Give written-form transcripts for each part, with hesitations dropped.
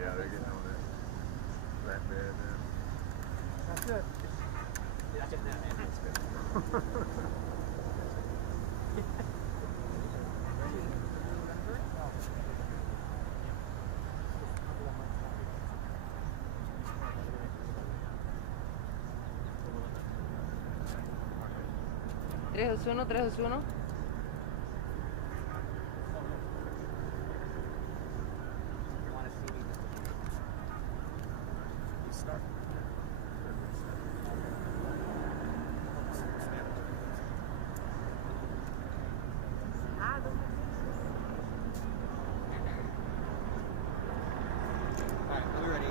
Yeah, they're getting on it. That bad now. That's it. That's it now, man. That's good. ¿3, 2, 1, 3, 2, 1? Alright, we're ready.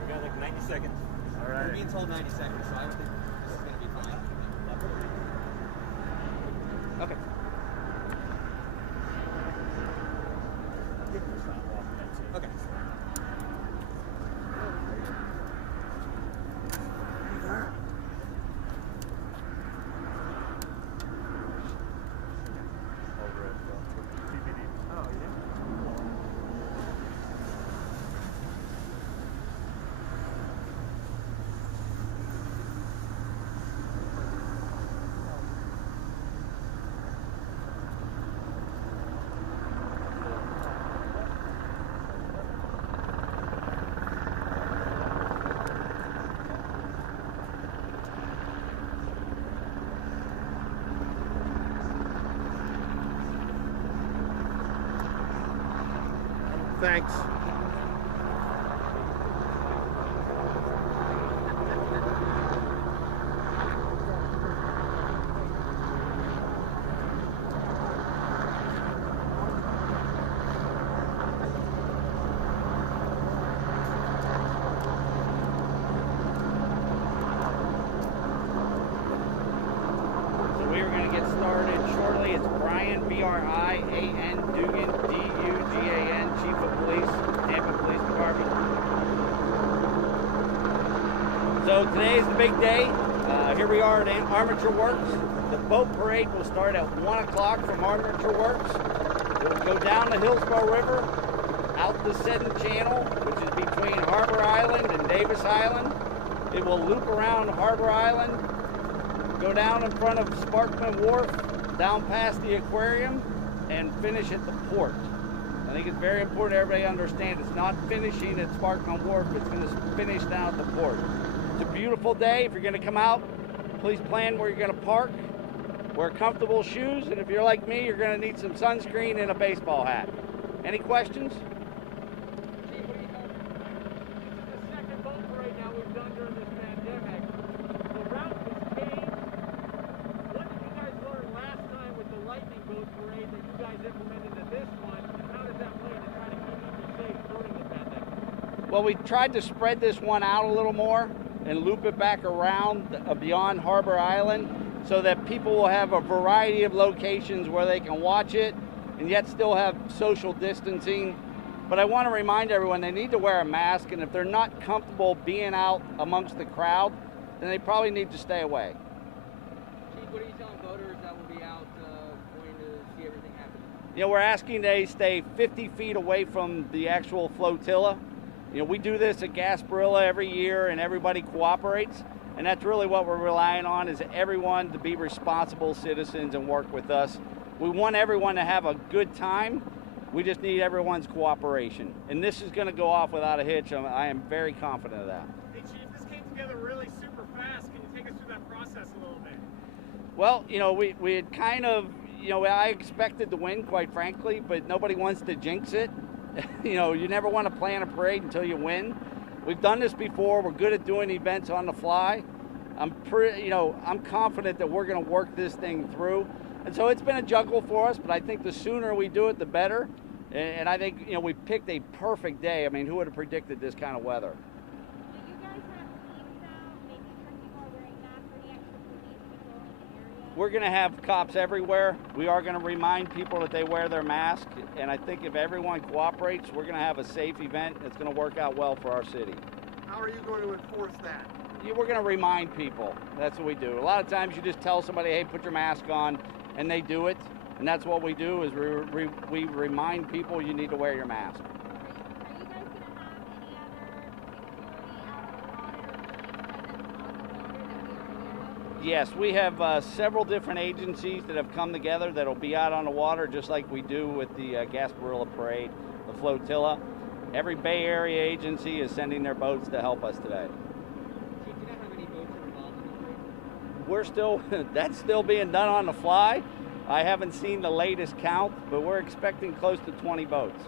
We got like 90 seconds. All right. We're being told 90 seconds, so I think this is going to be fine. Okay. Okay. Over at TBD. Oh, yeah. Thanks. So we are going to get started shortly. It's Brian, B-R-I-A-N, Dugan, D-U-G-A-N, Chief of Police, Tampa Police Department. So today is the big day. Here we are at Armature Works. The boat parade will start at 1 o'clock from Armature Works. It will go down the Hillsborough River, out the Seddon Channel, which is between Harbor Island and Davis Island. It will loop around Harbor Island, go down in front of Sparkman Wharf, down past the aquarium, and finish at the port. I think it's very important everybody understand it's not finishing at Sparkman Wharf, it's going to finish down at the port. It's a beautiful day. If you're going to come out, please plan where you're going to park, wear comfortable shoes, and if you're like me, you're going to need some sunscreen and a baseball hat. Any questions? Well, we tried to spread this one out a little more and loop it back around beyond Harbor Island so that people will have a variety of locations where they can watch it and yet still have social distancing. But I want to remind everyone they need to wear a mask, and if they're not comfortable being out amongst the crowd, then they probably need to stay away. Chief, what are you telling voters that will be out going to see everything happen? You know, we're asking they stay 50 feet away from the actual flotilla. You know, we do this at Gasparilla every year and everybody cooperates, and that's really what we're relying on, is everyone to be responsible citizens and work with us. We want everyone to have a good time. We just need everyone's cooperation. And this is going to go off without a hitch. I am very confident of that. Hey, Chief, this came together really super fast. Can you take us through that process a little bit? Well, you know, we had kind of, you know, I expected to win, quite frankly, but nobody wants to jinx it. You know, you never want to plan a parade until you win. We've done this before. We're good at doing events on the fly. I'm confident that we're going to work this thing through. And so it's been a juggle for us, but I think the sooner we do it, the better. And I think, you know, we picked a perfect day. I mean, who would have predicted this kind of weather? Do you guys have teams out, making sure people are wearing masks, or any extra police people in the area? We're going to have cops everywhere. We are going to remind people that they wear their mask. And I think if everyone cooperates, we're going to have a safe event that's going to work out well for our city. How are you going to enforce that? We're going to remind people. That's what we do. A lot of times you just tell somebody, hey, put your mask on, and they do it. And that's what we do is we remind people you need to wear your mask. Are you guys going to have any other security out on the water or police presence on the water that we are aware of? Yes, we have several different agencies that have come together that'll be out on the water just like we do with the Gasparilla Parade, the flotilla. Every Bay Area agency is sending their boats to help us today. Chief, do you know how many boats are involved in the parade? We're still, that's still being done on the fly. I haven't seen the latest count, but we're expecting close to 20 boats.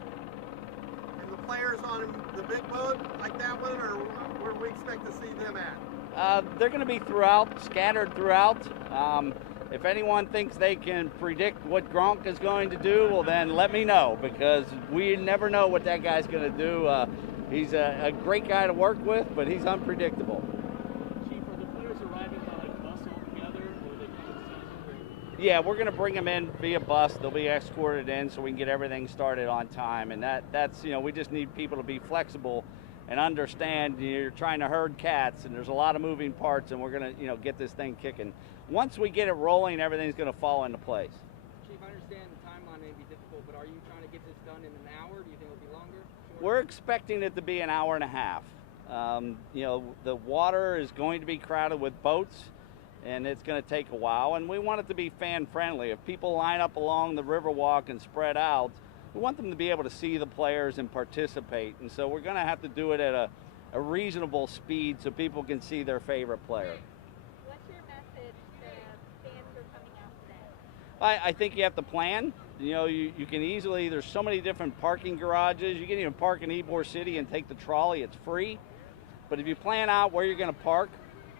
And the players on the big boat, like that one, or where do we expect to see them at? They're going to be throughout, scattered throughout. If anyone thinks they can predict what Gronk is going to do, well then let me know, because we never know what that guy's going to do. He's a great guy to work with, but he's unpredictable. Chief, are the players arriving by like bus altogether, or are they coming to Yeah, we're going to bring them in via bus. They'll be escorted in so we can get everything started on time. And that's, you know, we just need people to be flexible and understand you're trying to herd cats and there's a lot of moving parts, and we're going to, you know, get this thing kicking. Once we get it rolling, everything's going to fall into place. Chief, I understand the timeline may be difficult, but are you trying to get this done in an hour? Do you think it'll be longer? Shorter? We're expecting it to be an hour and a half. You know, the water is going to be crowded with boats, and it's going to take a while, and we want it to be fan friendly. If people line up along the Riverwalk and spread out, we want them to be able to see the players and participate, and so we're going to have to do it at a reasonable speed so people can see their favorite player. What's your message to fans who are coming out today? I think you have to plan. You know, you can easily, there's so many different parking garages. You can even park in Ybor City and take the trolley, it's free. But if you plan out where you're going to park,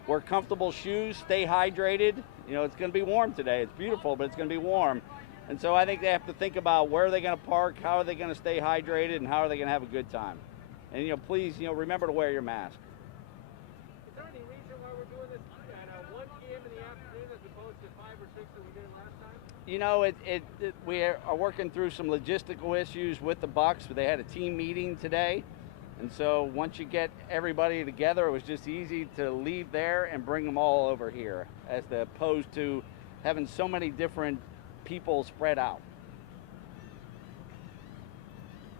wear comfortable shoes, stay hydrated. You know, it's going to be warm today. It's beautiful, but it's going to be warm. And so I think they have to think about where are they going to park, how are they going to stay hydrated, and how are they going to have a good time. And, you know, please, you know, remember to wear your mask. Is there any reason why we're doing this at 1 p.m. in the afternoon as opposed to 5 or 6 that we did last time? You know, we are working through some logistical issues with the Bucs. They had a team meeting today. And so once you get everybody together, it was just easy to leave there and bring them all over here, as opposed to having so many different people spread out.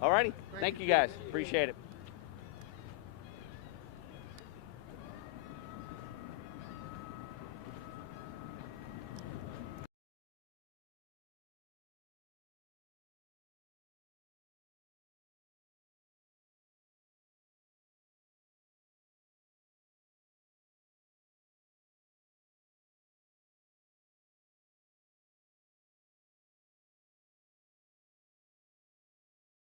All righty. Thank you guys. Appreciate it.